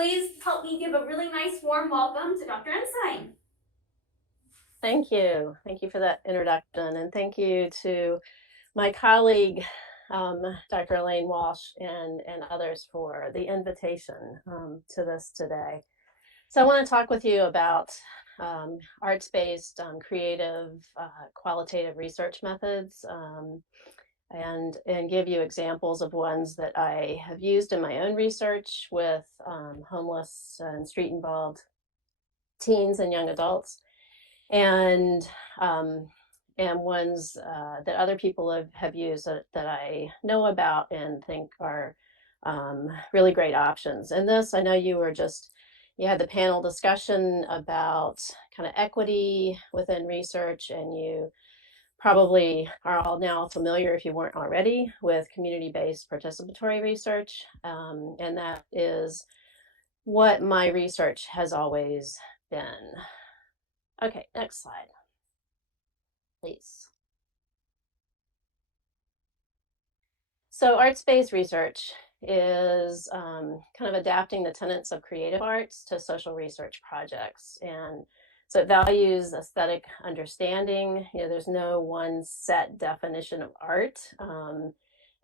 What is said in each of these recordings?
please help me give a really nice warm welcome to Dr. Ensign. Thank you. Thank you for that introduction. And thank you to my colleague, Dr. Elaine Walsh, and others for the invitation to this today. So I want to talk with you about arts-based, creative, qualitative research methods, and give you examples of ones that I have used in my own research with homeless and street-involved teens and young adults, and ones that other people have used that I know about and think are really great options. And this, I know you had the panel discussion about kind of equity within research, and you probably are all now familiar, if you weren't already, with community-based participatory research. And that is what my research has always been. Okay, next slide, please. So arts-based research is kind of adapting the tenets of creative arts to social research projects. And so it values aesthetic understanding. There's no one set definition of art,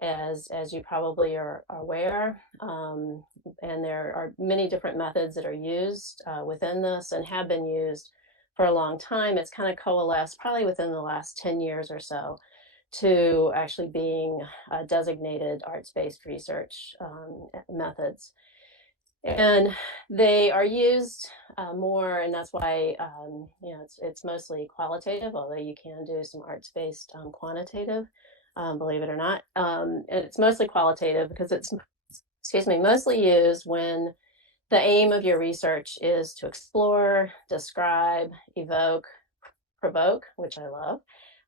as you probably are aware. And there are many different methods that are used within this and have been used for a long time. It's kind of coalesced probably within the last 10 years or so to actually being designated arts-based research methods. And they are used more, and that's why it's mostly qualitative, although you can do some arts-based quantitative, believe it or not. And it's mostly qualitative because it's, mostly used when the aim of your research is to explore, describe, evoke, provoke, which I love,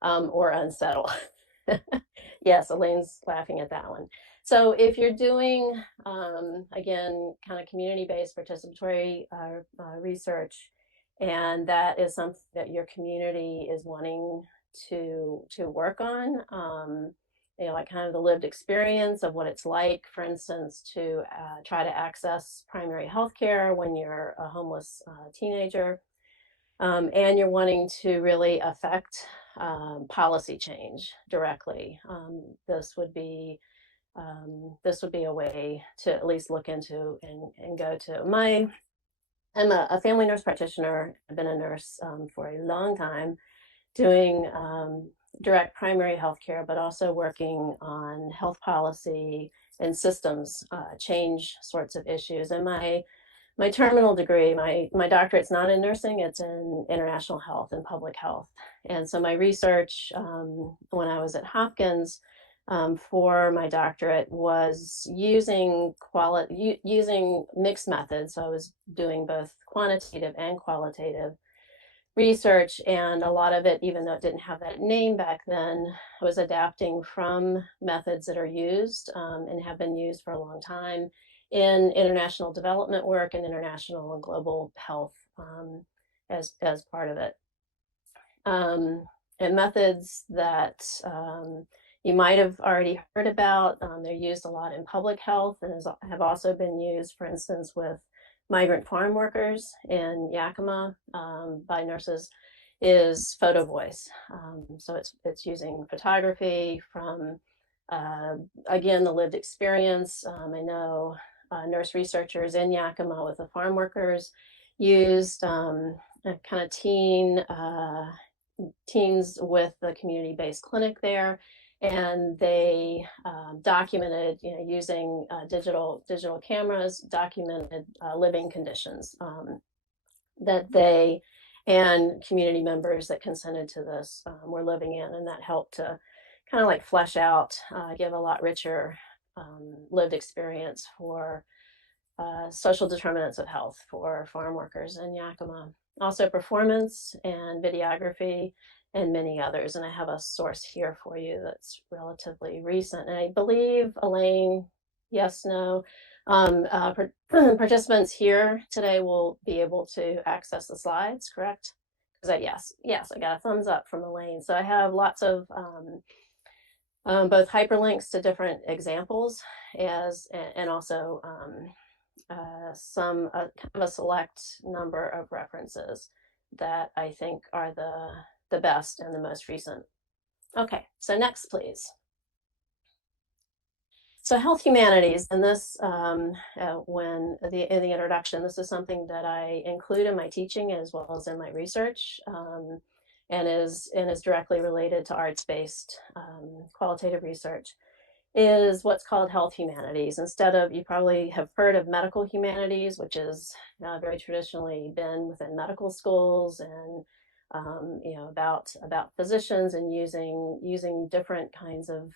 or unsettle. Yes, Elaine's laughing at that one. So if you're doing, again, kind of community-based participatory research, and that is something that your community is wanting to work on, like kind of the lived experience of what it's like, for instance, to try to access primary health care when you're a homeless teenager, and you're wanting to really affect policy change directly. This would be a way to at least look into and go to. I'm a family nurse practitioner. I've been a nurse for a long time, doing direct primary health care, but also working on health policy and systems change sorts of issues. And my terminal degree, my doctorate's not in nursing, it's in international health and public health. And so my research when I was at Hopkins for my doctorate was using mixed methods. So I was doing both quantitative and qualitative research, and a lot of it, even though it didn't have that name back then, was adapting from methods that are used and have been used for a long time in international development work and international and global health as part of it. And methods that you might have already heard about. They're used a lot in public health and have also been used, for instance, with migrant farm workers in Yakima by nurses, is photo voice. So it's using photography from, again, the lived experience. I know nurse researchers in Yakima with the farm workers used kind of teens with the community-based clinic there, and they documented, using digital cameras, documented living conditions that they and community members that consented to this were living in, and that helped to kind of like flesh out, give a lot richer lived experience for social determinants of health for farm workers in Yakima. Also performance and videography and many others. And I have a source here for you that's relatively recent. And I believe, Elaine, yes, no, participants here today will be able to access the slides, correct? Because yes, I got a thumbs up from Elaine. So I have lots of both hyperlinks to different examples and also kind of a select number of references that I think are the best and the most recent. Okay, so next, please. So health humanities, and this, in the introduction, this is something that I include in my teaching as well as in my research, and is directly related to arts-based qualitative research, is what's called health humanities. Instead of, you probably have heard of medical humanities, which is very traditionally been within medical schools, and about physicians and using different kinds of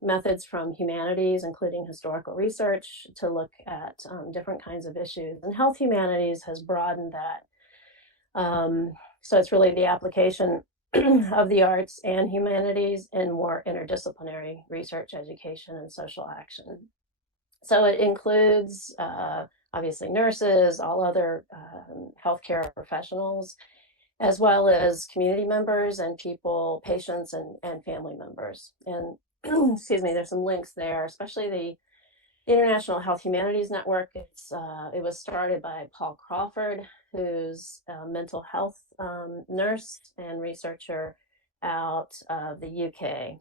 methods from humanities, including historical research, to look at different kinds of issues. And health humanities has broadened that. So it's really the application of the arts and humanities in more interdisciplinary research, education, and social action. So it includes obviously nurses, all other healthcare professionals, as well as community members and people, patients, and family members. And excuse me, there's some links there, especially the International Health Humanities Network. It was started by Paul Crawford, who's a mental health nurse and researcher out of the UK.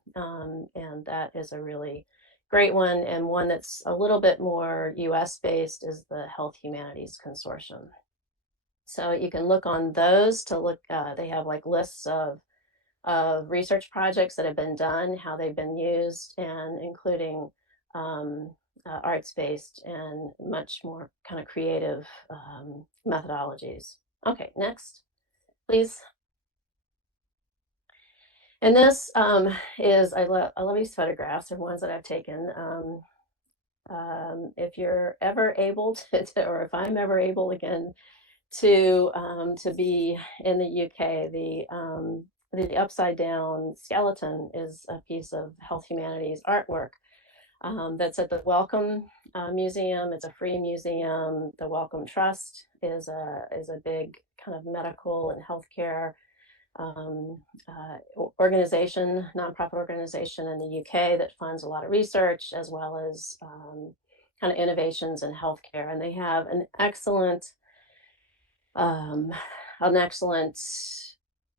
And that is a really great one, and one that's a little bit more US based is the Health Humanities Consortium. So you can look on those to look, they have like lists of research projects that have been done, how they've been used, and including arts-based and much more kind of creative methodologies. Okay, next, please. And this is, I love these photographs. They're ones that I've taken. If you're ever able or if I'm ever able again to be in the UK, the upside down skeleton is a piece of health humanities artwork that's at the Wellcome Museum. It's a free museum. The Wellcome Trust is a big kind of medical and healthcare organization, nonprofit organization in the UK that funds a lot of research as well as kind of innovations in healthcare. And they have an excellent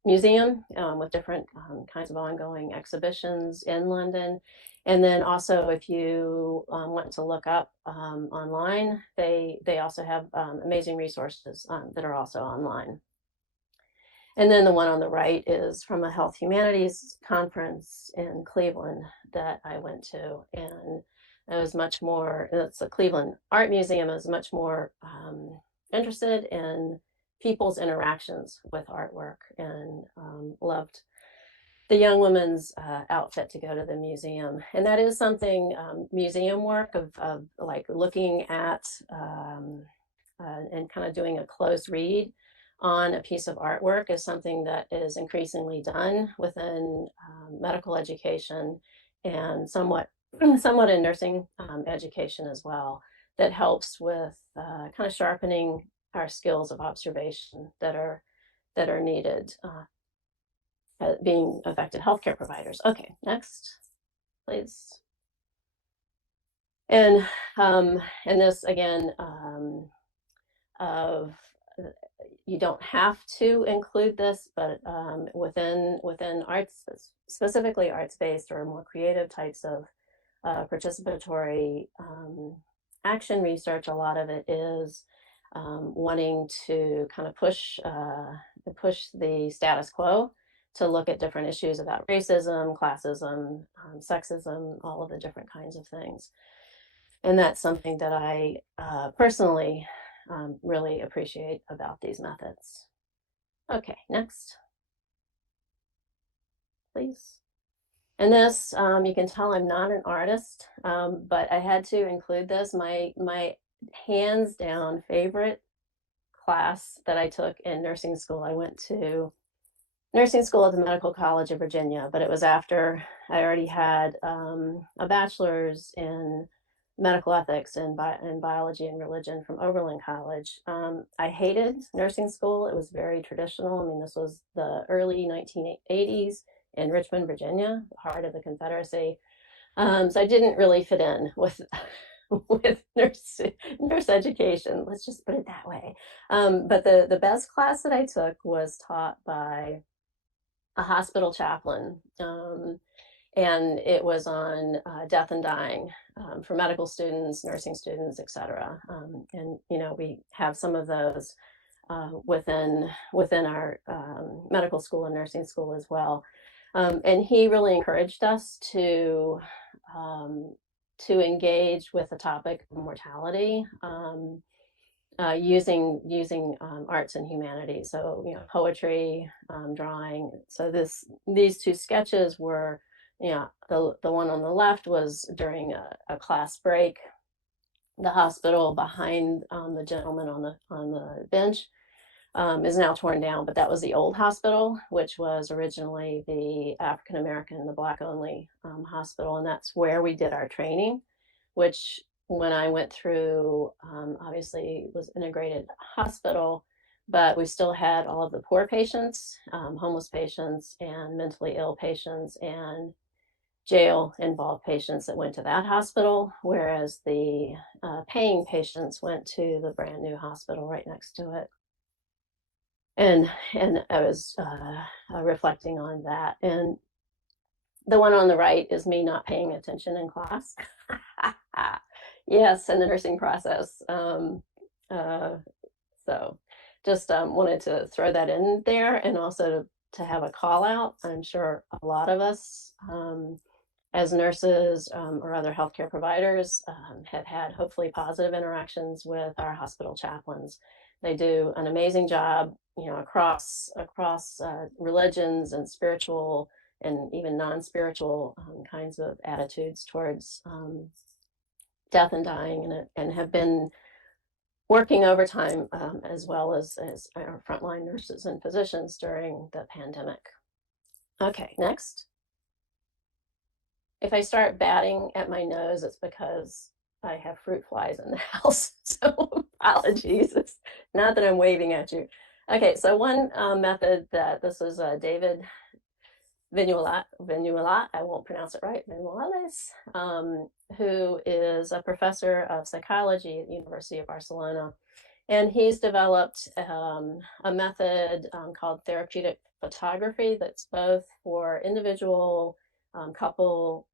museum with different kinds of ongoing exhibitions in London. And then also, if you want to look up online, they also have amazing resources that are also online. And then the one on the right is from a health humanities conference in Cleveland that I went to. And it was much more, it's a Cleveland Art Museum, is much more interested in people's interactions with artwork, and loved the young woman's outfit to go to the museum. And that is something, museum work of like looking at and kind of doing a close read on a piece of artwork is something that is increasingly done within medical education and somewhat in nursing education as well, that helps with kind of sharpening our skills of observation that are needed being effective healthcare providers. Okay, next, please. And this again of you don't have to include this, but within arts, specifically arts-based or more creative types of participatory action research, a lot of it is wanting to kind of push the status quo to look at different issues about racism, classism, sexism, all of the different kinds of things. And that's something that I personally really appreciate about these methods. Okay, next, please. And this, you can tell I'm not an artist, but I had to include this. My hands down favorite class that I took in nursing school, I went to nursing school at the Medical College of Virginia, but it was after I already had a bachelor's in medical ethics and biology and religion from Oberlin College. I hated nursing school. It was very traditional. I mean, this was the early 1980s in Richmond, Virginia, the heart of the Confederacy. So I didn't really fit in with with nurse education. Let's just put it that way. But the best class that I took was taught by a hospital chaplain. And it was on death and dying for medical students, nursing students, etc. And we have some of those within our medical school and nursing school as well. And he really encouraged us um, to engage with the topic of mortality. Using arts and humanities, so poetry, drawing. So these two sketches were, the one on the left was during a class break. The hospital behind the gentleman on the bench is now torn down, but that was the old hospital, which was originally the African American, the Black only hospital, and that's where we did our training, which when I went through, obviously was integrated hospital, but we still had all of the poor patients, homeless patients, and mentally ill patients, and jail involved patients that went to that hospital, whereas the paying patients went to the brand new hospital right next to it. And I was reflecting on that. And the one on the right is me not paying attention in class. Yes, in the nursing process. So just wanted to throw that in there, and also to have a call out. I'm sure a lot of us as nurses or other healthcare providers have had hopefully positive interactions with our hospital chaplains. They do an amazing job, across religions and spiritual and even non-spiritual kinds of attitudes towards death and dying, and have been working overtime as well as our frontline nurses and physicians during the pandemic. Okay, next. If I start batting at my nose, it's because I have fruit flies in the house. So apologies. It's not that I'm waving at you. Okay, so one method that this is David Vinualat, I won't pronounce it right, Vinuales, who is a professor of psychology at the University of Barcelona. And he's developed a method called therapeutic photography that's both for individual, couple,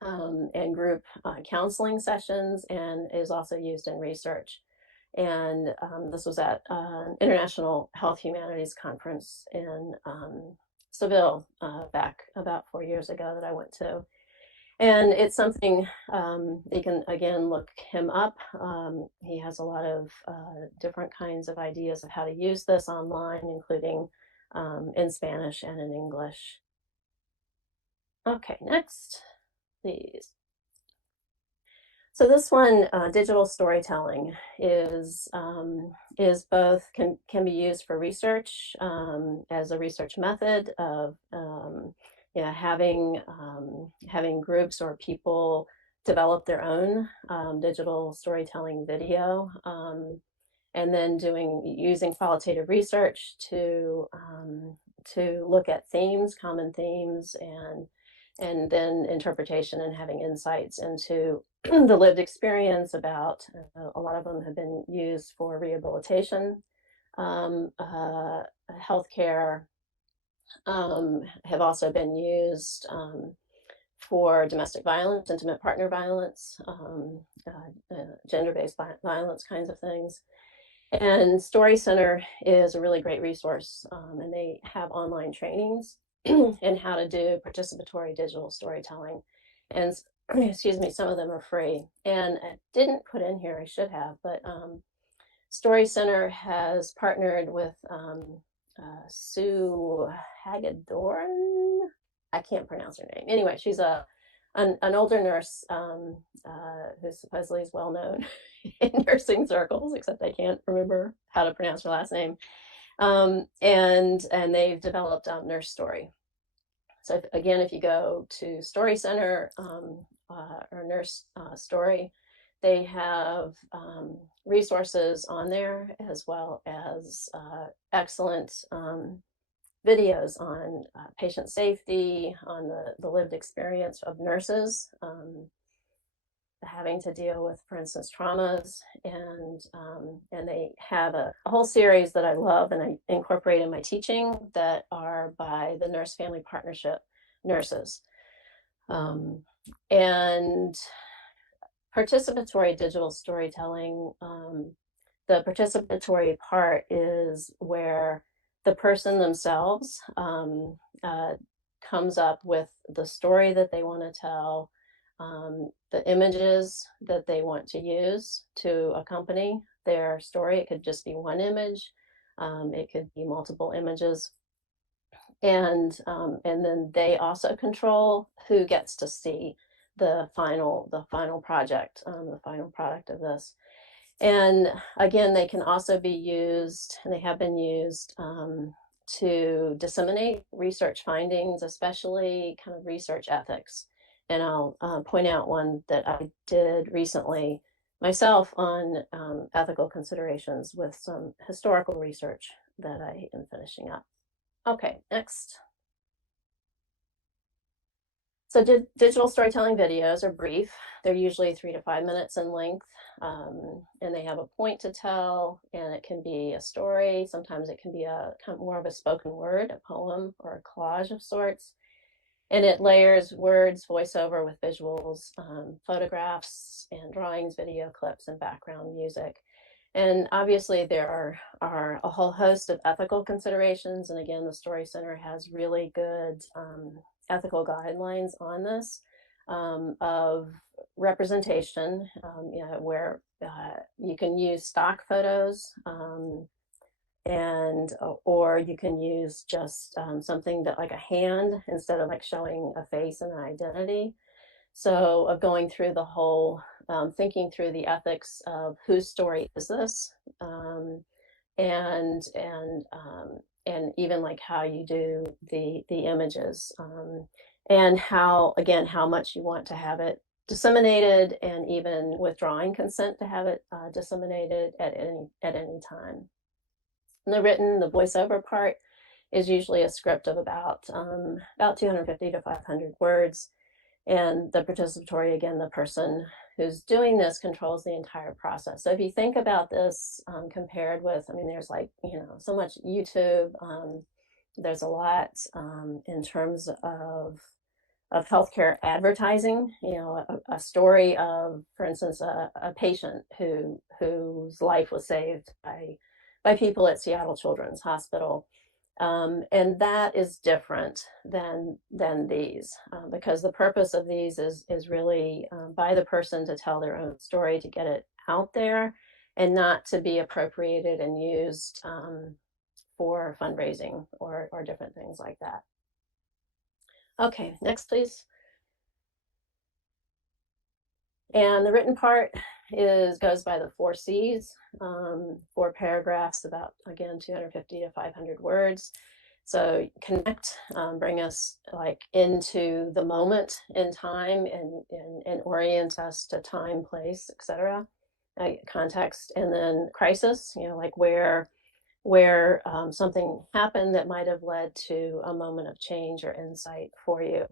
and group counseling sessions, and is also used in research. And this was at an International Health Humanities Conference in Seville back about 4 years ago that I went to. And it's something you can, again, look him up. He has a lot of different kinds of ideas of how to use this online, including in Spanish and in English. Okay, next, please. So this one, digital storytelling, is both can be used for research as a research method of having groups or people develop their own digital storytelling video, and then using qualitative research to look at themes, common themes, and then interpretation and having insights into the lived experience about, a lot of them have been used for rehabilitation, healthcare, have also been used for domestic violence, intimate partner violence, gender-based violence kinds of things. And Story Center is a really great resource, and they have online trainings in how to do participatory digital storytelling. And excuse me, some of them are free. And I didn't put in here, I should have, but Story Center has partnered with Sue Hagedorn. I can't pronounce her name. Anyway, she's an older nurse who supposedly is well known in nursing circles, except I can't remember how to pronounce her last name. And they've developed Nurse Story. So again, if you go to Story Center or Nurse Story, they have resources on there, as well as excellent videos on patient safety, on the lived experience of nurses, having to deal with, for instance, traumas, and they have a whole series that I love and I incorporate in my teaching that are by the Nurse Family Partnership nurses. And participatory digital storytelling, the participatory part is where the person themselves comes up with the story that they want to tell, the images that they want to use to accompany their story. It could just be one image, it could be multiple images, and then they also control who gets to see the final project, the final product of this. And again, they can also be used, and they have been used, to disseminate research findings, especially kind of research ethics. And I'll point out one that I did recently myself on ethical considerations with some historical research that I am finishing up. Okay, next. So digital storytelling videos are brief. They're usually 3 to 5 minutes in length, and they have a point to tell, and it can be a story. Sometimes it can be a kind of more of a spoken word, a poem, or a collage of sorts. And it layers words, voiceover with visuals, photographs and drawings, video clips, and background music. And obviously there are a whole host of ethical considerations. And again, the Story Center has really good ethical guidelines on this, of representation, where you can use stock photos, and or you can use just something that like a hand instead of like showing a face and an identity. So of going through the whole, thinking through the ethics of whose story is this, and even like how you do the images, and how, again, how much you want to have it disseminated, and even withdrawing consent to have it disseminated at any time. And the voiceover part is usually a script of about 250 to 500 words. And the participatory, again, the person who's doing this controls the entire process. So if you think about this, compared with, I mean, there's like, so much YouTube, there's a lot in terms of healthcare advertising, a story of, for instance, a patient whose life was saved by people at Seattle Children's Hospital. And that is different than these, because the purpose of these is really by the person to tell their own story, to get it out there, and not to be appropriated and used for fundraising or different things like that. Okay, next please. And the written part goes by the 4 C's, 4 paragraphs, about, again, 250 to 500 words. So connect, bring us like into the moment in time, and orient us to time, place, etc. Context, and then crisis, like where something happened that might have led to a moment of change or insight for you.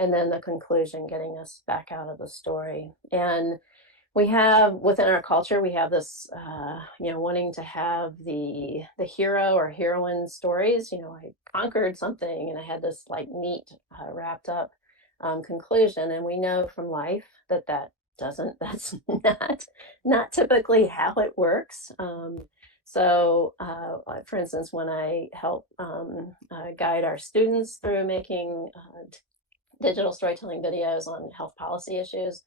And then the conclusion, getting us back out of the story. And we have, within our culture, we have this, wanting to have the hero or heroine stories. I conquered something and I had this like neat, wrapped up conclusion. And we know from life that's not typically how it works. So, for instance, when I help guide our students through making digital storytelling videos on health policy issues,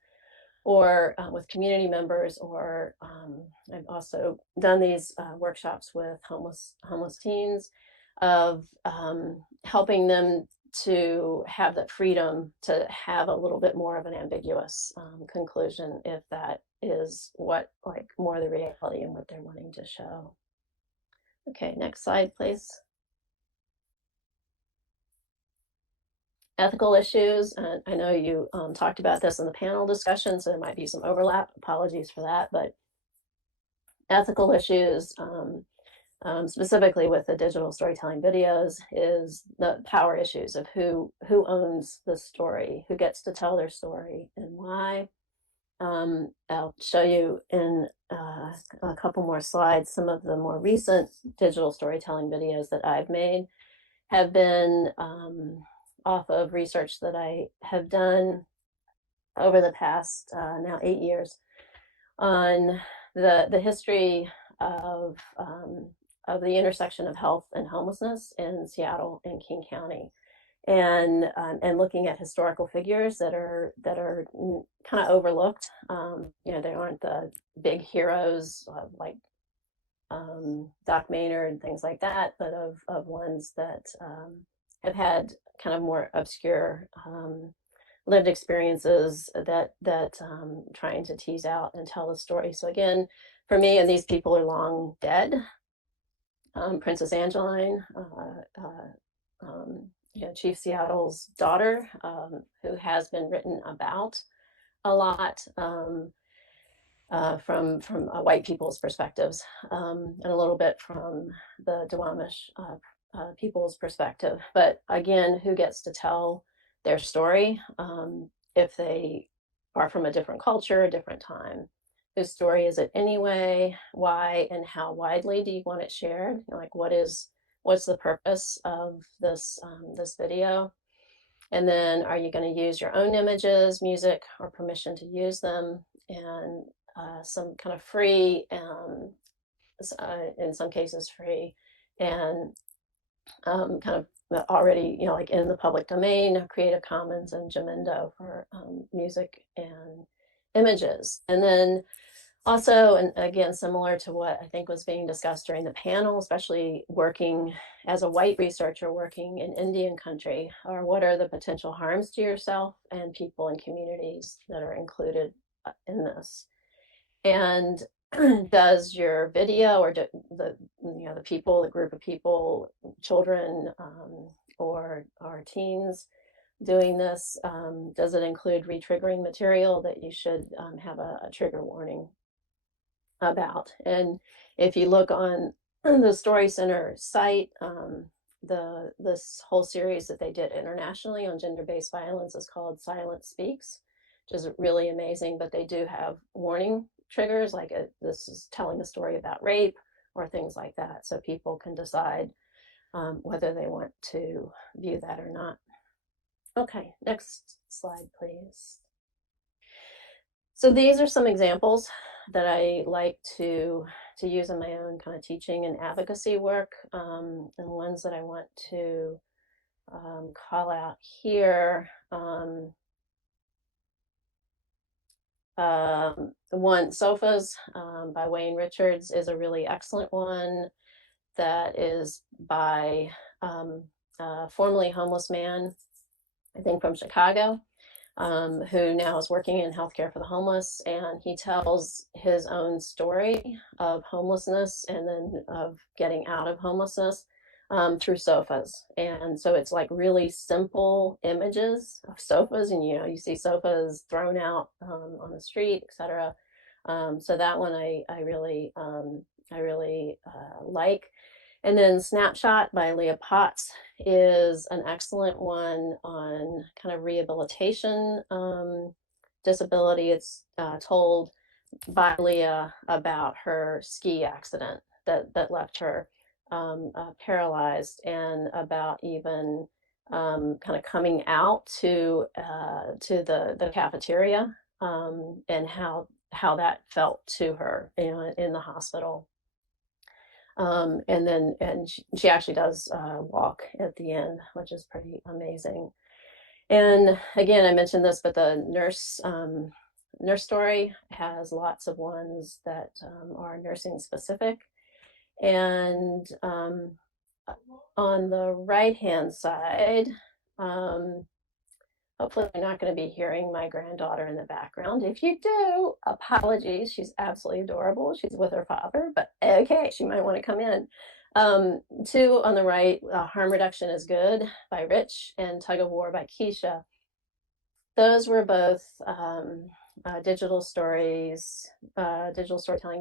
or with community members, or I've also done these workshops with homeless teens, of helping them to have the freedom to have a little bit more of an ambiguous conclusion, if that is what, like, more the reality and what they're wanting to show. Okay, next slide, please. Ethical issues, and I know you talked about this in the panel discussion, so there might be some overlap. Apologies for that, but ethical issues, specifically with the digital storytelling videos, is the power issues of who owns the story, who gets to tell their story, and why. I'll show you in a couple more slides some of the more recent digital storytelling videos that I've made have been off of research that I have done over the past now 8 years on the history of the intersection of health and homelessness in Seattle and King County, and looking at historical figures that are kind of overlooked. They aren't the big heroes like Doc Maynard and things like that, but of ones that have had kind of more obscure lived experiences that trying to tease out and tell the story. So again, for me, and these people are long dead. Princess Angeline, Chief Seattle's daughter, who has been written about a lot from white people's perspectives, and a little bit from the Duwamish people's perspective. But again, who gets to tell their story if they are from a different culture, a different time? Whose story is it anyway? Why and how widely do you want it shared? Like, what's the purpose of this video? And then, are you going to use your own images, music, or permission to use them? And some kind of free, in some cases free, and kind of already, like in the public domain, Creative Commons and Jamendo for music and images. And then also, and again, similar to what I think was being discussed during the panel, especially working as a white researcher working in Indian country, or what are the potential harms to yourself and people and communities that are included in this? And does your video or the people, the group of people, children or teens doing this, does it include re-triggering material that you should have a trigger warning about? And if you look on the Story Center site, this whole series that they did internationally on gender-based violence is called Silence Speaks, which is really amazing. But they do have warning triggers, like this is telling a story about rape or things like that, so people can decide whether they want to view that or not. Okay, next slide, please. So these are some examples that I like to use in my own kind of teaching and advocacy work, and ones that I want to call out here. One, Sofas by Wayne Richards is a really excellent one. That is by a formerly homeless man, I think from Chicago, who now is working in healthcare for the homeless, and he tells his own story of homelessness and then of getting out of homelessness through sofas. And so it's like really simple images of sofas, and you see sofas thrown out on the street, etc. So that one I really like. And then Snapshot by Leah Potts is an excellent one on kind of rehabilitation disability. It's told by Leah about her ski accident that left her paralyzed, and about even kind of coming out to the cafeteria, and how that felt to her in the hospital. And she actually does walk at the end, which is pretty amazing. And again, I mentioned this, but the nurse story has lots of ones that are nursing specific. And on the right hand side, hopefully you're not going to be hearing my granddaughter in the background. If you do, apologies. She's absolutely adorable. She's with her father, but okay, she might want to come in. Two on the right, Harm Reduction is Good by Rich and Tug of War by Keisha. Those were both digital storytelling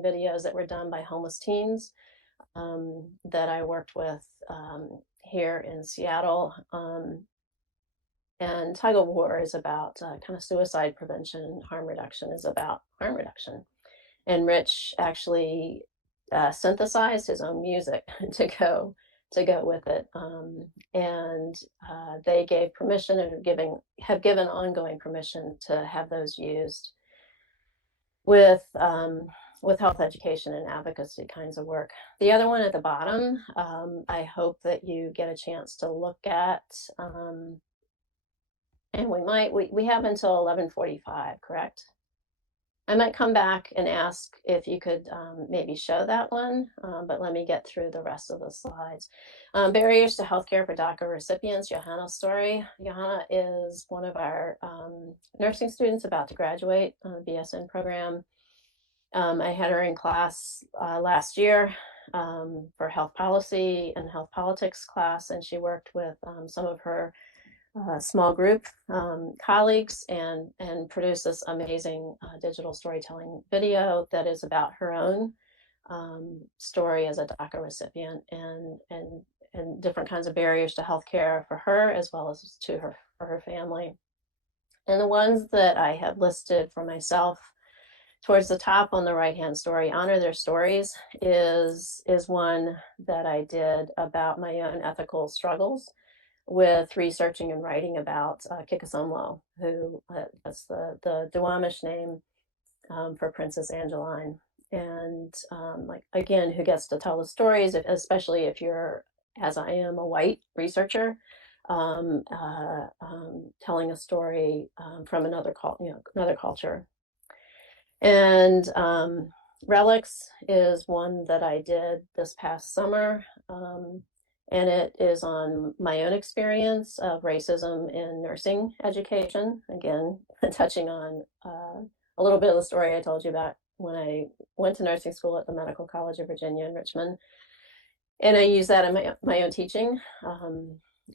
videos that were done by homeless teens that I worked with here in Seattle. And tug of war is about kind of suicide prevention. Harm reduction is about harm reduction. And Rich actually synthesized his own music to go with it. And they gave permission and have given ongoing permission to have those used with health education and advocacy kinds of work. The other one at the bottom, I hope that you get a chance to look at. And we have until 11:45, correct? I might come back and ask if you could maybe show that one, but let me get through the rest of the slides. Barriers to healthcare for DACA recipients, Johanna's story. Johanna is one of our nursing students about to graduate on the BSN program. I had her in class last year for health policy and health politics class, and she worked with some of her small group colleagues and produced this amazing digital storytelling video that is about her own story as a DACA recipient and different kinds of barriers to healthcare for her as well as for her family. And the ones that I have listed for myself towards the top on the right-hand story, Honor Their Stories, is one that I did about my own ethical struggles with researching and writing about Kikasumlo, who that's the Duwamish name for Princess Angeline. And like again, who gets to tell the stories, especially if you're, as I am, a white researcher, telling a story from another culture. And Relics is one that I did this past summer. And it is on my own experience of racism in nursing education. Again, touching on a little bit of the story I told you about when I went to nursing school at the Medical College of Virginia in Richmond. And I use that in my own teaching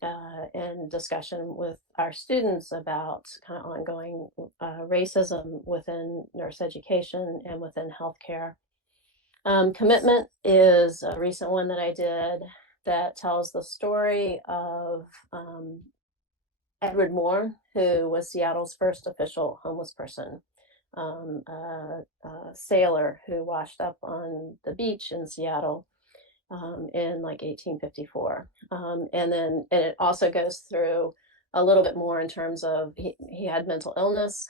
and discussion with our students about kind of ongoing racism within nurse education and within healthcare. Commitment is a recent one that I did that tells the story of Edward Moore, who was Seattle's first official homeless person, a sailor who washed up on the beach in Seattle in like 1854. And it also goes through a little bit more in terms of he had mental illness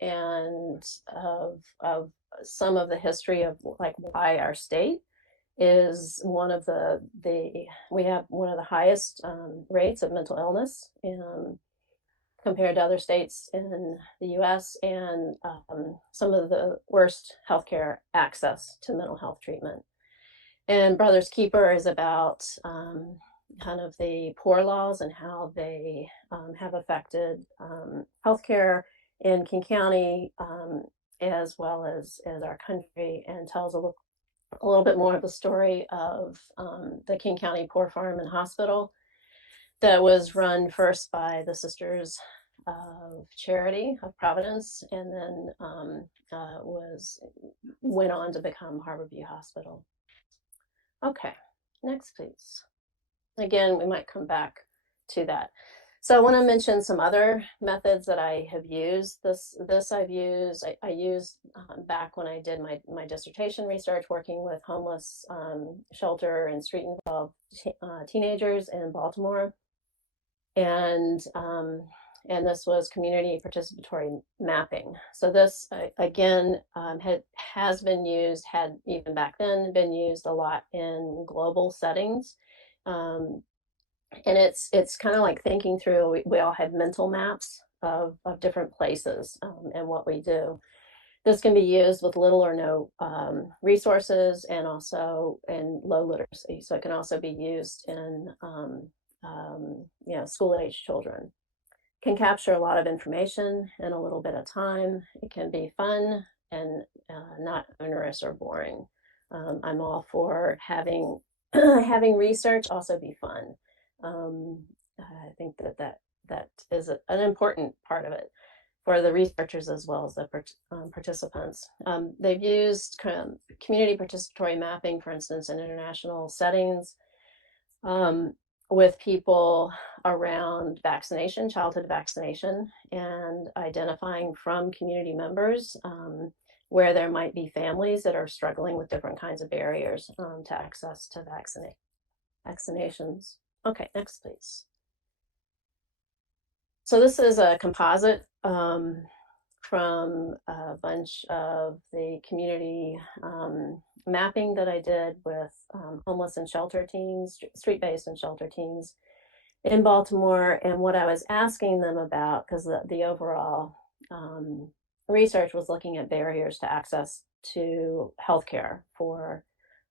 and of some of the history of like why our state is one of we have one of the highest rates of mental illness compared to other states in the US, and some of the worst healthcare access to mental health treatment. And Brothers Keeper is about kind of the poor laws and how they have affected healthcare in King County as well as our country, and tells a little bit more of the story of the King County Poor Farm and Hospital that was run first by the Sisters of Charity of Providence, and then went on to become Harborview Hospital. Okay, next please. Again, we might come back to that. So I want to mention some other methods that I have used. I used back when I did my dissertation research, working with homeless shelter and street involved teenagers in Baltimore. And this was community participatory mapping. So this again has been used, had even back then been used a lot in global settings. And it's kind of like thinking through, we all have mental maps of different places and what we do. This can be used with little or no resources, and also in low literacy. So it can also be used in school-age children. Can capture a lot of information in a little bit of time. It can be fun and not onerous or boring. I'm all for having research also be fun. I think that is an important part of it for the researchers as well as the participants. They've used community participatory mapping, for instance, in international settings, with people around vaccination, childhood vaccination, and identifying from community members where there might be families that are struggling with different kinds of barriers to access to vaccinations. Okay, next, please. So this is a composite from a bunch of the community mapping that I did with homeless and shelter teens, street-based and shelter teens in Baltimore. And what I was asking them about, because the overall research was looking at barriers to access to healthcare for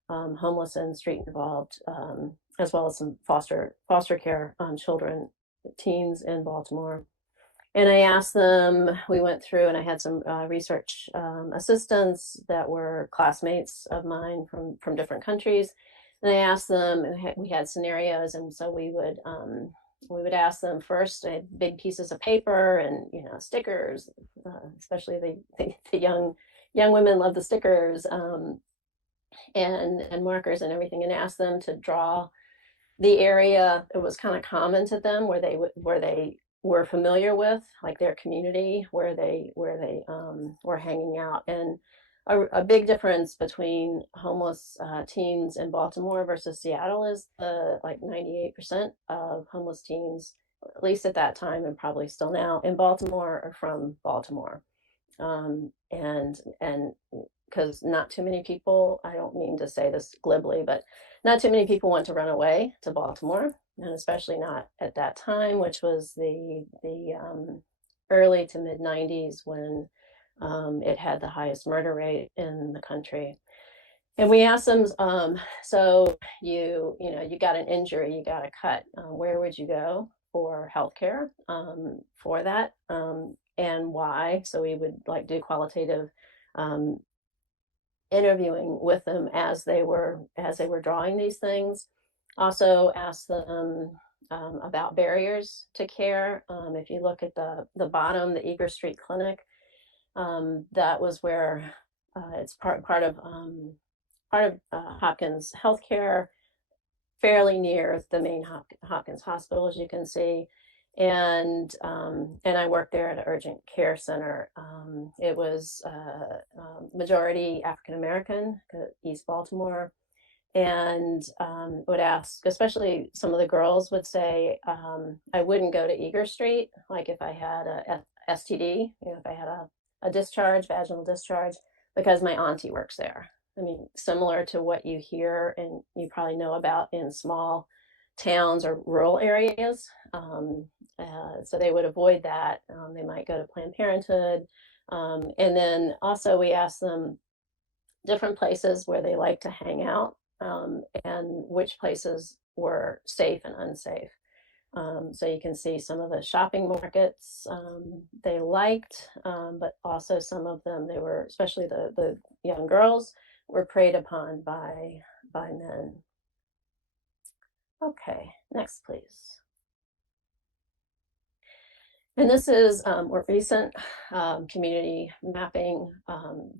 homeless and street involved, as well as some foster care children, teens in Baltimore. And I asked them, we went through and I had some research assistants that were classmates of mine from different countries. And I asked them, and we had scenarios. And so we would ask them first big pieces of paper and, stickers, especially the young women love the stickers and markers and everything, and ask them to draw the area that was kind of common to them, where they were familiar with, like their community, where they were hanging out. And a big difference between homeless teens in Baltimore versus Seattle is like 98% of homeless teens, at least at that time and probably still now, in Baltimore are from Baltimore. And because not too many people, I don't mean to say this glibly, but not too many people want to run away to Baltimore, and especially not at that time, which was the early to mid 90s, when it had the highest murder rate in the country. And we asked them, so you got an injury, you got a cut, where would you go for healthcare for that, and why? So we would like do qualitative interviewing with them as they were drawing these things. Also asked them about barriers to care. If you look at the bottom, the Eager Street Clinic, that was where it's part of Hopkins Healthcare, fairly near the main Hopkins Hospital, as you can see. And I worked there at an urgent care center. It was majority African American, East Baltimore, and would ask, especially some of the girls would say, I wouldn't go to Eager Street, like if I had a STD, if I had a discharge, vaginal discharge, because my auntie works there. I mean, similar to what you hear and you probably know about in small towns or rural areas. So they would avoid that. They might go to Planned Parenthood. And then also we asked them different places where they like to hang out, and which places were safe and unsafe. So you can see some of the shopping markets they liked, but also some of them, they were, especially the young girls, were preyed upon by men. Okay, next, please. And this is more recent community mapping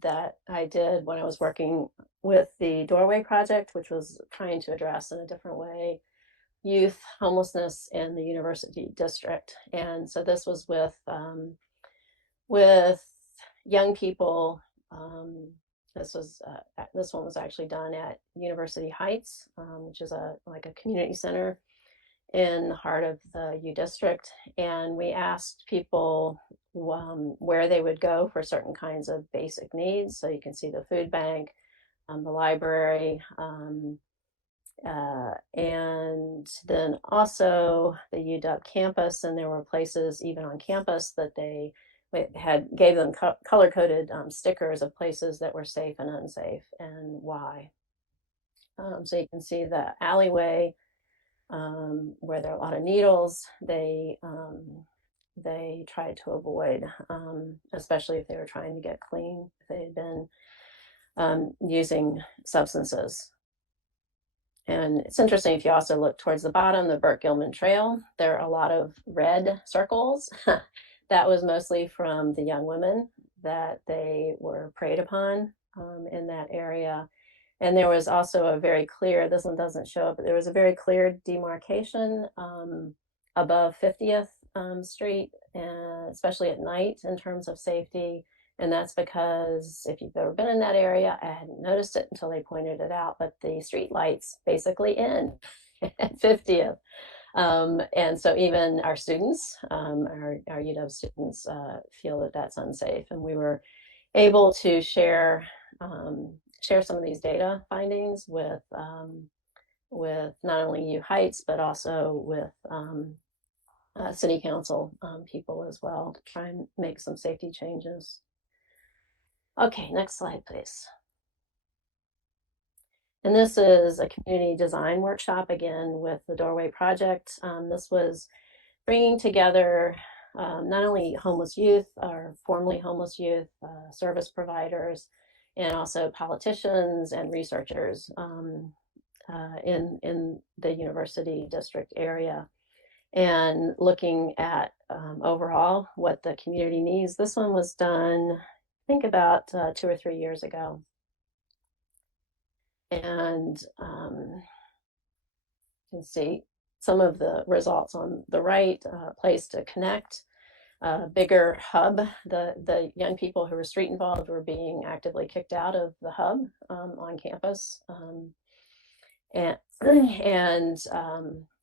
that I did when I was working with the Doorway Project, which was trying to address in a different way youth homelessness in the University District. And so this was with young people. This one was actually done at University Heights, which is like a community center in the heart of the U District. And we asked people where they would go for certain kinds of basic needs. So you can see the food bank, the library, and then also the UW campus. And there were places even on campus that they gave them color-coded stickers of places that were safe and unsafe and why. So you can see the alleyway where there are a lot of needles, they tried to avoid, especially if they were trying to get clean, if they had been using substances. And it's interesting, if you also look towards the bottom, the Burt Gilman Trail, there are a lot of red circles. That was mostly from the young women that they were preyed upon in that area. And there was also a very clear, this one doesn't show up, but there was a very clear demarcation above 50th Street, and especially at night in terms of safety. And that's because if you've ever been in that area, I hadn't noticed it until they pointed it out, but the street lights basically end at 50th. And so even our students, our UW students, feel that that's unsafe. And we were able to share some of these data findings with not only U Heights but also with city council people as well to try and make some safety changes. Okay, next slide, please. And this is a community design workshop again with the Doorway Project. This was bringing together not only homeless youth or formerly homeless youth, service providers, and also politicians and researchers in the university district area, and looking at overall what the community needs. This one was done, I think, about 2 or 3 years ago. And you can see some of the results on the right. Place to connect, bigger hub. The young people who were street involved were being actively kicked out of the hub on campus, and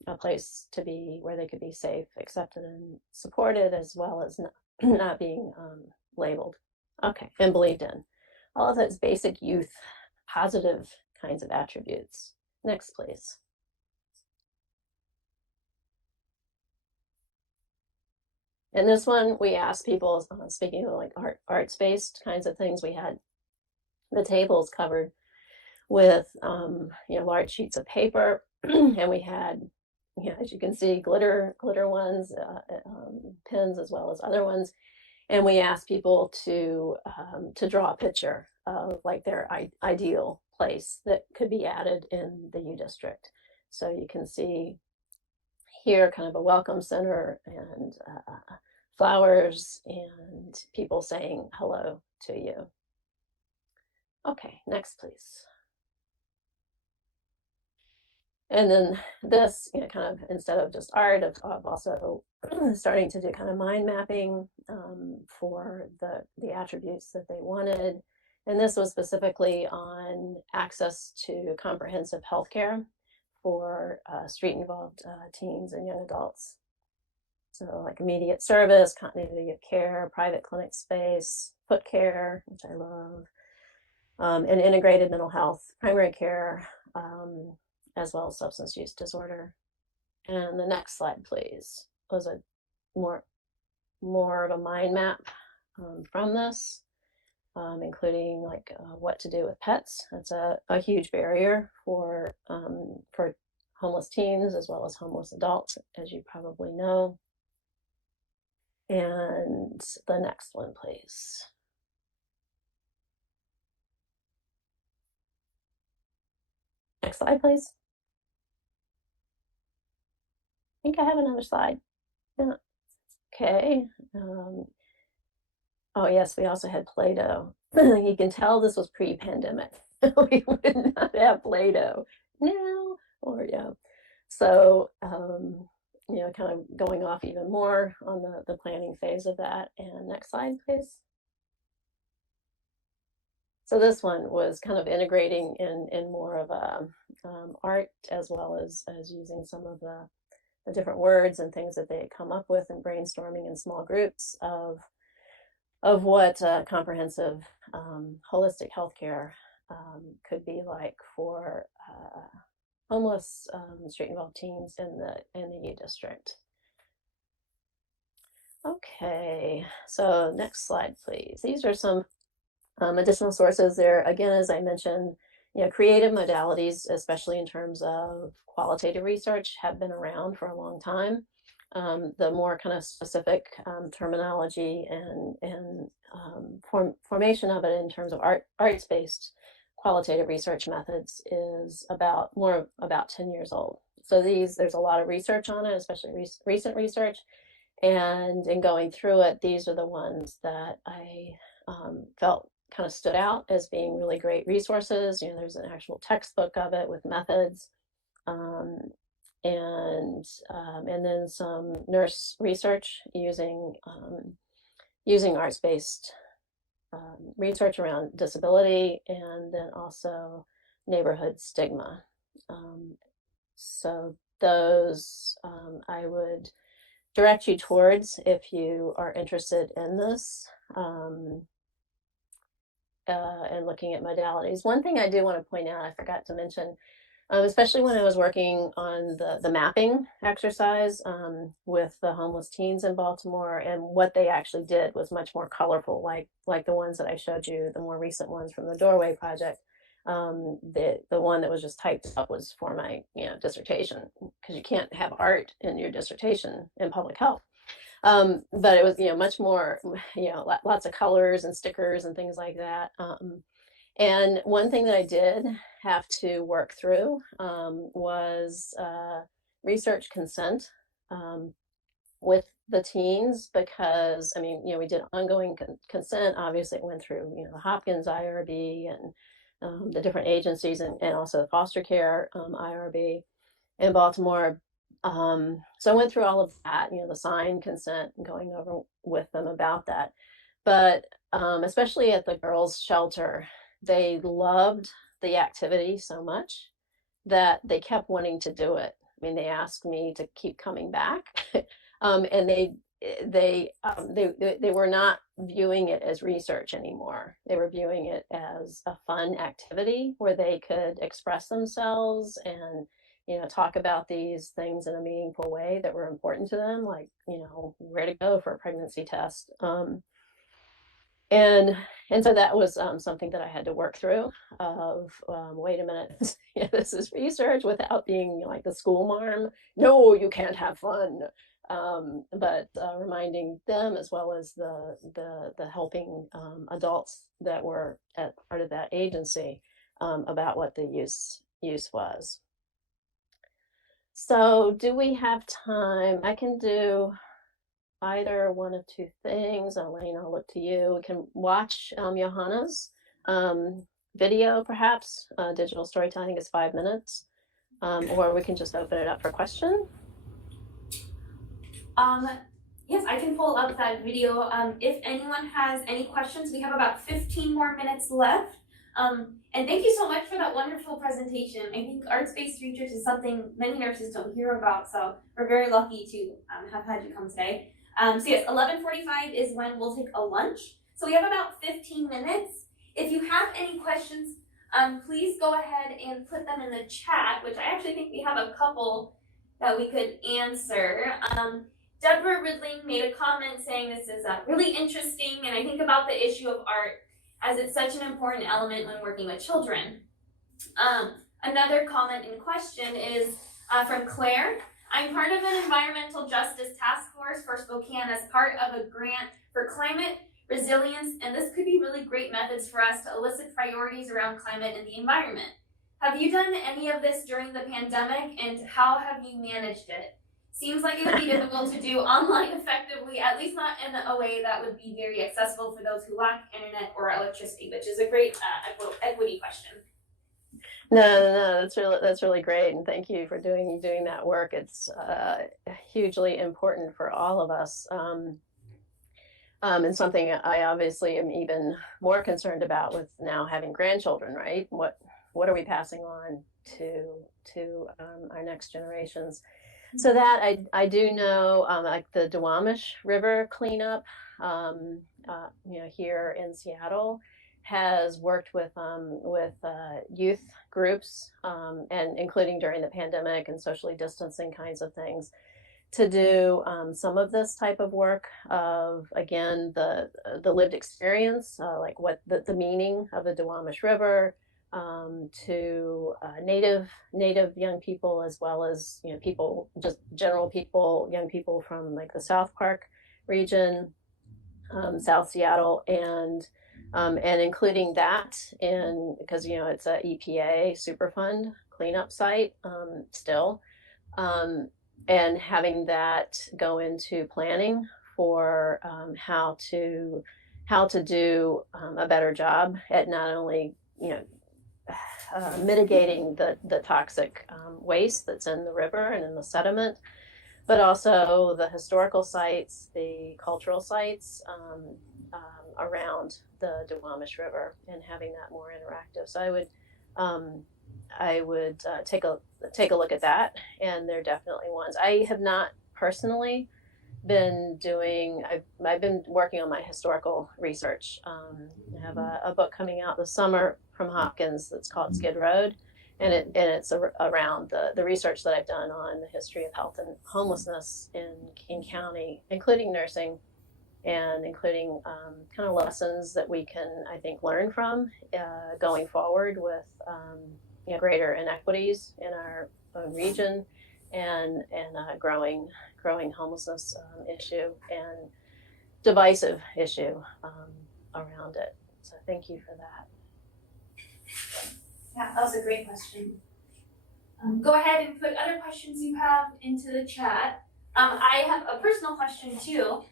a place to be where they could be safe, accepted, and supported, as well as not being labeled. Okay, and believed in. All of those basic youth positive kinds of attributes. Next, please. And this one, we asked people, speaking of like arts-based kinds of things, we had the tables covered with large sheets of paper, and we had, as you can see, glitter ones, pins, as well as other ones. And we asked people to draw a picture of like their ideal place that could be added in the U district. So you can see here kind of a welcome center and flowers and people saying hello to you. Okay, next, please. And then this, kind of instead of just art, of also starting to do kind of mind mapping for the attributes that they wanted. And this was specifically on access to comprehensive health care for street involved teens and young adults. So like immediate service, continuity of care, private clinic space, foot care, which I love, and integrated mental health, primary care, as well as substance use disorder. And the next slide, please, was a more of a mind map from this, including like what to do with pets. That's a huge barrier for homeless teens as well as homeless adults, as you probably know. And the next one, please. Next slide, please. I think I have another slide. Yeah. Okay. Oh, yes, we also had Play-Doh. You can tell this was pre-pandemic. We would not have Play-Doh now, or yeah. So, kind of going off even more on the planning phase of that. And next slide, please. So this one was kind of integrating in more of a art, as well as using some of the different words and things that they had come up with, and brainstorming in small groups of what comprehensive holistic healthcare could be like for homeless street involved teens in the U district. Okay, so next slide, please. These are some additional sources there. Again, as I mentioned, creative modalities, especially in terms of qualitative research, have been around for a long time. The more kind of specific terminology and formation of it in terms of arts-based qualitative research methods is about 10 years old. So there's a lot of research on it, especially recent research. And in going through it, these are the ones that I felt kind of stood out as being really great resources. There's an actual textbook of it with methods, um, and then some nurse research using arts-based research around disability, and then also neighborhood stigma. So those I would direct you towards if you are interested in this, and looking at modalities. One thing I do want to point out, I forgot to mention, especially when I was working on the mapping exercise with the homeless teens in Baltimore, and what they actually did was much more colorful, like the ones that I showed you, the more recent ones from the Doorway Project. The one that was just typed up was for my dissertation, because you can't have art in your dissertation in public health. But it was much more, lots of colors and stickers and things like that. And one thing that I did have to work through was research consent with the teens, because we did ongoing consent. Obviously, it went through the Hopkins IRB and the different agencies, and also the foster care IRB in Baltimore. So I went through all of that, the signed consent, and going over with them about that. But especially at the girls' shelter, they loved the activity so much that they kept wanting to do it. They asked me to keep coming back, and they were not viewing it as research anymore. They were viewing it as a fun activity where they could express themselves and talk about these things in a meaningful way that were important to them, like where to go for a pregnancy test. And so that was something that I had to work through. Of wait a minute, this is research, without being like the school marm. No, you can't have fun. But reminding them, as well as the helping adults that were at part of that agency, about what the use was. So, do we have time? I can do either one of two things. Elaine, I'll look to you. We can watch Johanna's video, perhaps. Digital storytelling is 5 minutes. Or we can just open it up for question. Yes, I can pull up that video. If anyone has any questions, we have about 15 more minutes left. And thank you so much for that wonderful presentation. I think arts-based research is something many nurses don't hear about, so we're very lucky to have had you come today. So yes, 11:45 is when we'll take a lunch. So we have about 15 minutes. If you have any questions, please go ahead and put them in the chat, which I actually think we have a couple that we could answer. Deborah Ridling made a comment saying this is really interesting, and I think about the issue of art as it's such an important element when working with children. Another comment in question is from Claire. I'm part of an environmental justice task force for Spokane as part of a grant for climate resilience, and this could be really great methods for us to elicit priorities around climate and the environment. Have you done any of this during the pandemic, and how have you managed it? Seems like it would be difficult to do online effectively, at least not in a way that would be very accessible for those who lack internet or electricity, which is a great equity question. No, that's really great, and thank you for doing that work. It's hugely important for all of us, and something I obviously am even more concerned about with now having grandchildren. Right? What are we passing on to our next generations? So that I do know, like the Duwamish River cleanup, here in Seattle, has worked with youth groups, and including during the pandemic and socially distancing kinds of things, to do some of this type of work of, again, the lived experience, like what the meaning of the Duwamish River, to native young people, as well as people, just general people, young people from like the South Park region, South Seattle, and including that in, because it's a EPA Superfund cleanup site still, and having that go into planning for how to how to do a better job at not only, mitigating the toxic waste that's in the river and in the sediment, but also the historical sites, the cultural sites around the Duwamish River, and having that more interactive. So I would take a look at that, and there are definitely ones. I have not personally been doing. I've been working on my historical research. I have a book coming out this summer from Hopkins that's called Skid Road, and it's around the research that I've done on the history of health and homelessness in King County, including nursing, and including kind of lessons that we can, I think, learn from going forward with greater inequities in our own region, and growing homelessness issue and divisive issue around it. So thank you for that. Yeah, that was a great question. Go ahead and put other questions you have into the chat. I have a personal question too.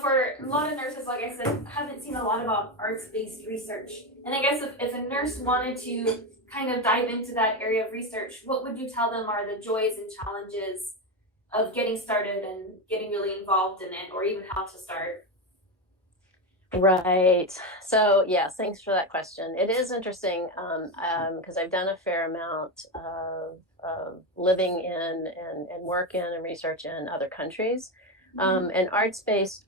For a lot of nurses, like I said, haven't seen a lot about arts-based research. And I guess if a nurse wanted to kind of dive into that area of research, what would you tell them are the joys and challenges of getting started and getting really involved in it, or even how to start? Right. So yes, thanks for that question. It is interesting because I've done a fair amount of living in and work in and research in other countries. And arts-based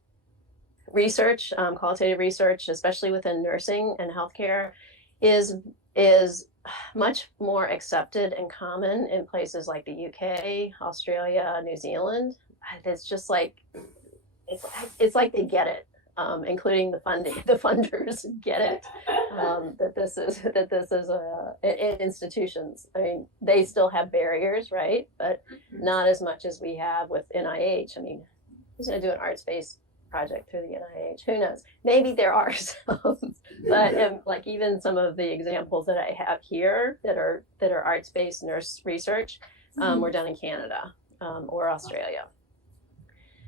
research, qualitative research, especially within nursing and healthcare, is much more accepted and common in places like the UK, Australia, New Zealand. It's just like it's like they get it. Including the funders get it, that this is in institutions. I mean, they still have barriers, right? But not as much as we have with NIH. I mean, who's going to do an arts-based project through the NIH? Who knows? Maybe there are some, but like even some of the examples that I have here that are arts-based nurse research were done in Canada or Australia.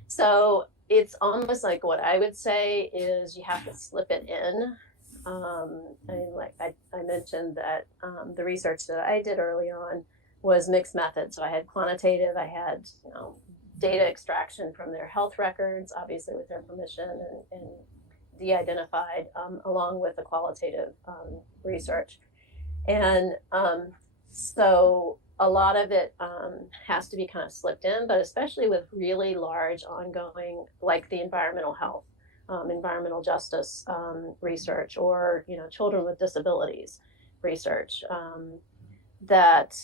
So it's almost like what I would say is you have to slip it in. I mean, like I mentioned that the research that I did early on was mixed methods. So I had quantitative, I had data extraction from their health records, obviously with their permission, and de-identified along with the qualitative research. And so a lot of it has to be kind of slipped in, but especially with really large ongoing, like the environmental health, environmental justice research, or children with disabilities research, that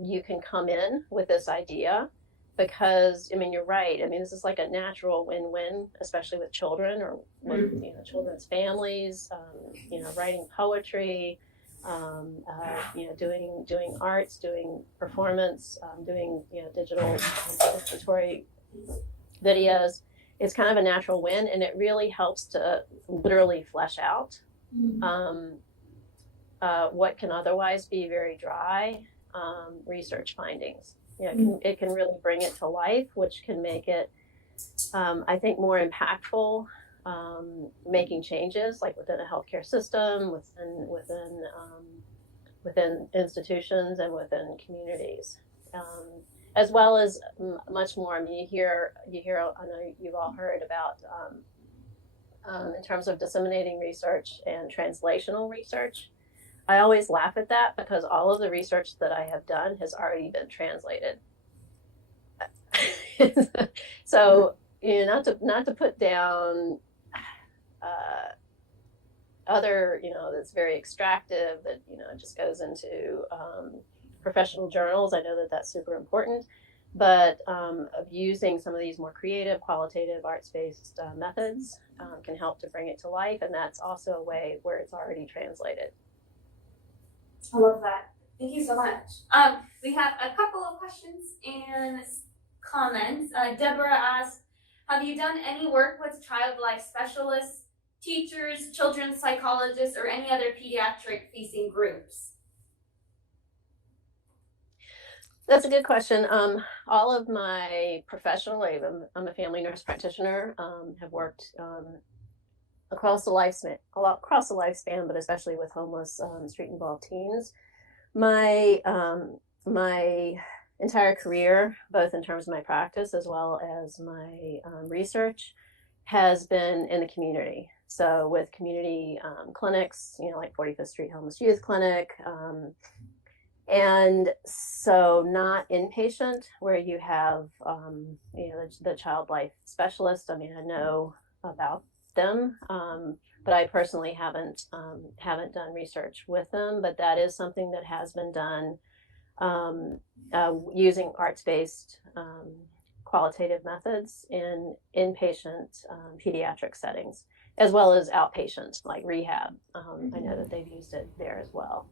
you can come in with this idea, because I mean you're right. I mean, this is like a natural win-win, especially with children or with children's families. Writing poetry. Doing arts, doing performance, doing digital participatory videos. It's kind of a natural win, and it really helps to literally flesh out what can otherwise be very dry research findings. It can really bring it to life, which can make it, I think, more impactful. Making changes like within a healthcare system, within institutions, and within communities, as well as much more. I mean, you hear. I know you've all heard about in terms of disseminating research and translational research. I always laugh at that because all of the research that I have done has already been translated. So not to put down other, that's very extractive, that just goes into professional journals. I know that that's super important, but of using some of these more creative, qualitative, arts-based methods can help to bring it to life, and that's also a way where it's already translated. I love that. Thank you so much. We have a couple of questions and comments. Deborah asked, have you done any work with child life specialists, teachers, children's psychologists, or any other pediatric facing groups? That's a good question. All of my professional life, I'm a family nurse practitioner, have worked across the lifespan, but especially with homeless, street involved teens. My entire career, both in terms of my practice as well as my research, has been in the community. So with community clinics, like 45th Street Homeless Youth Clinic, and so not inpatient where you have the child life specialist. I mean, I know about them, but I personally haven't done research with them. But that is something that has been done using arts-based qualitative methods in inpatient pediatric settings, as well as outpatient like rehab. I know that they've used it there as well.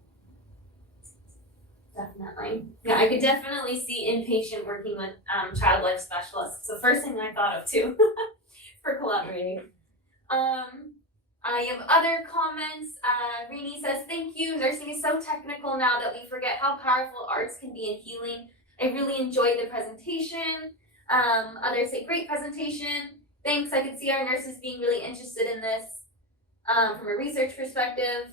Definitely. Yeah, I could definitely see inpatient working with child life specialists. It's the first thing I thought of too for collaborating. I have other comments. Rini says, thank you. Nursing is so technical now that we forget how powerful arts can be in healing. I really enjoyed the presentation. Others say, great presentation. Thanks. I could see our nurses being really interested in this from a research perspective.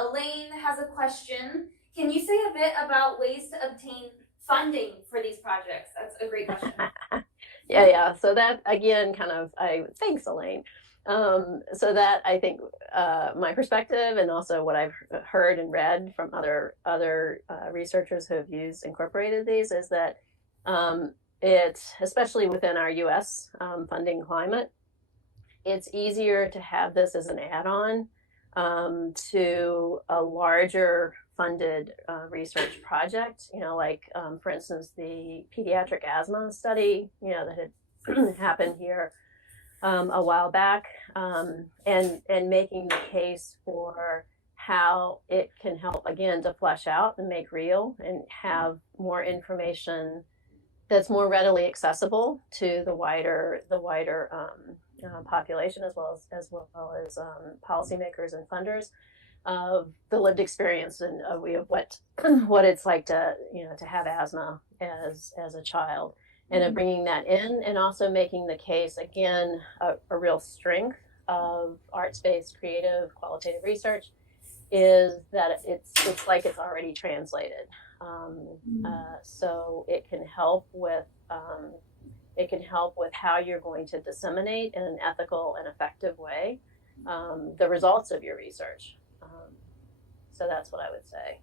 Elaine has a question. Can you say a bit about ways to obtain funding for these projects? That's a great question. Yeah. So that again, thanks, Elaine. So that I think my perspective and also what I've heard and read from other researchers who have incorporated these is that especially within our U.S. Funding climate, it's easier to have this as an add-on to a larger funded research project, for instance, the pediatric asthma study, that had happened here a while back, and making the case for how it can help, again, to flesh out and make real and have more information that's more readily accessible to the wider population, as well as policymakers and funders, of the lived experience and of what it's like to have asthma as a child, and of bringing that in, and also making the case, again, a real strength of arts-based creative qualitative research is that it's like it's already translated, so it can help with how you're going to disseminate in an ethical and effective way the results of your research. So that's what I would say.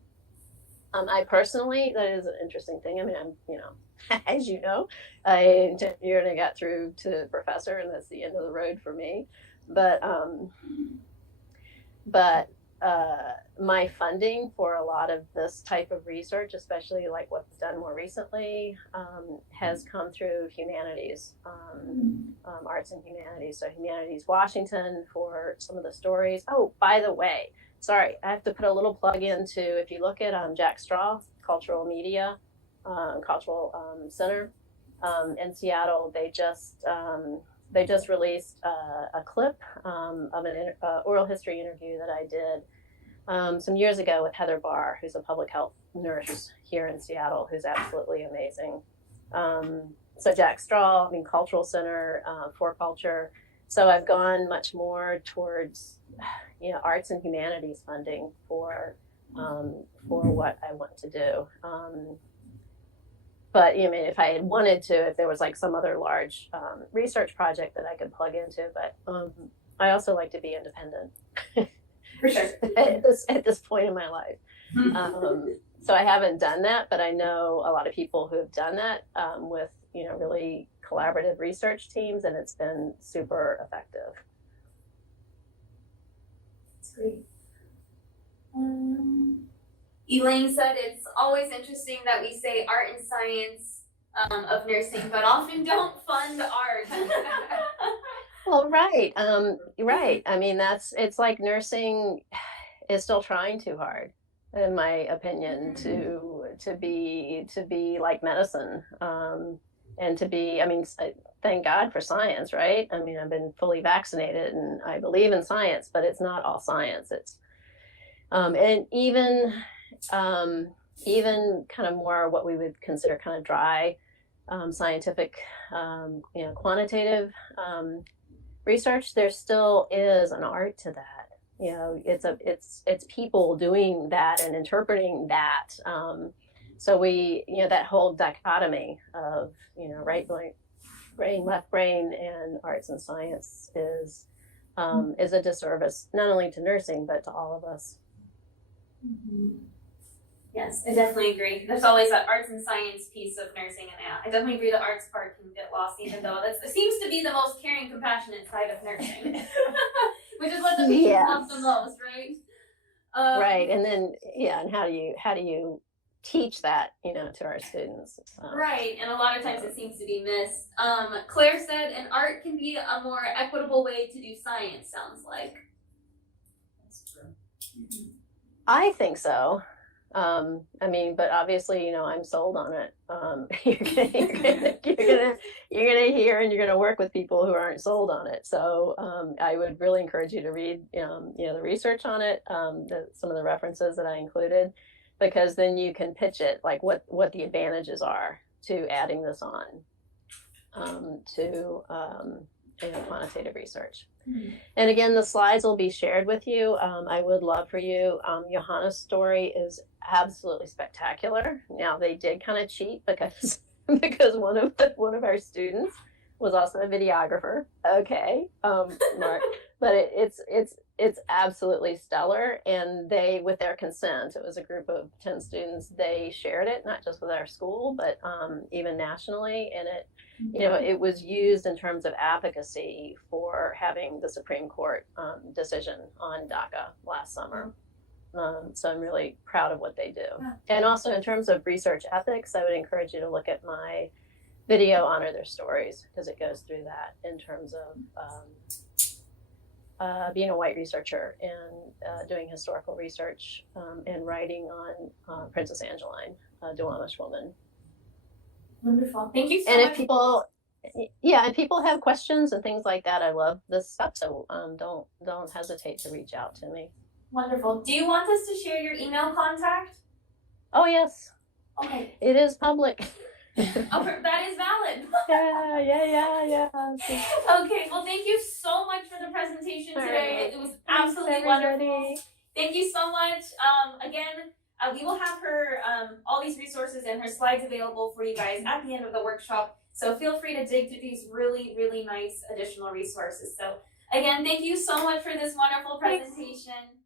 I personally, that is an interesting thing. I mean, as you know, I year and I got through to professor, and that's the end of the road for me. But my funding for a lot of this type of research, especially like what's done more recently, has come through humanities, arts and humanities. So Humanities Washington for some of the stories. Oh, by the way, sorry, I have to put a little plug into, if you look at Jack Straw Cultural Media, Cultural Center in Seattle, they just released a clip of an oral history interview that I did some years ago with Heather Barr, who's a public health nurse here in Seattle, who's absolutely amazing. So Jack Straw, Cultural Center, for Culture. So I've gone much more towards arts and humanities funding for what I want to do. But if I had wanted to, if there was like some other large research project that I could plug into, but I also like to be independent. For sure. at this point in my life. So I haven't done that, but I know a lot of people who have done that with really collaborative research teams, and it's been super effective. That's great. Elaine said it's always interesting that we say art and science of nursing, but often don't fund art. Well, right. Right. It's like nursing is still trying too hard, in my opinion, to be like medicine, and to be, thank God for science, right? I've been fully vaccinated and I believe in science, but it's not all science. It's, and even, even kind of more what we would consider kind of dry scientific, quantitative research, there still is an art to that. It's people doing that and interpreting that. So we, that whole dichotomy of, right brain, left brain, and arts and science is a disservice not only to nursing but to all of us. Mm-hmm. Yes, I definitely agree. There's always that arts and science piece of nursing, and I definitely agree the arts part can get lost, even though it seems to be the most caring, compassionate side of nursing, which is what the patients love the most, right? Right, and then and how do you teach that, to our students? Right, and a lot of times it seems to be missed. Claire said, "An art can be a more equitable way to do science." Sounds like. That's true. Mm-hmm. I think so. But obviously, I'm sold on it. You're gonna hear and you're gonna work with people who aren't sold on it. So I would really encourage you to read, the research on it, some of the references that I included, because then you can pitch it like what the advantages are to adding this on to quantitative research. Mm-hmm. And again, the slides will be shared with you. I would love for you. Johanna's story is absolutely spectacular. Now they did kind of cheat because one of our students was also a videographer. Okay, Mark, but it's absolutely stellar. And they, with their consent, it was a group of 10 students. They shared it not just with our school, but even nationally, and it was used in terms of advocacy for having the Supreme Court decision on DACA last summer. So I'm really proud of what they do. And also in terms of research ethics, I would encourage you to look at my video, Honor Their Stories, because it goes through that in terms of being a white researcher and doing historical research and writing on Princess Angeline, a Duwamish woman. Wonderful. Thank you so much. And if people have questions and things like that, I love this stuff. So don't hesitate to reach out to me. Wonderful. Do you want us to share your email contact? Oh, yes. Okay. It is public. Oh, that is valid. Yeah. Okay. Well, thank you so much for the presentation today. Right. It was absolutely wonderful. Thank you so much. Again, we will have her all these resources and her slides available for you guys at the end of the workshop. So feel free to dig through these really, really nice additional resources. So again, thank you so much for this wonderful presentation. Thanks.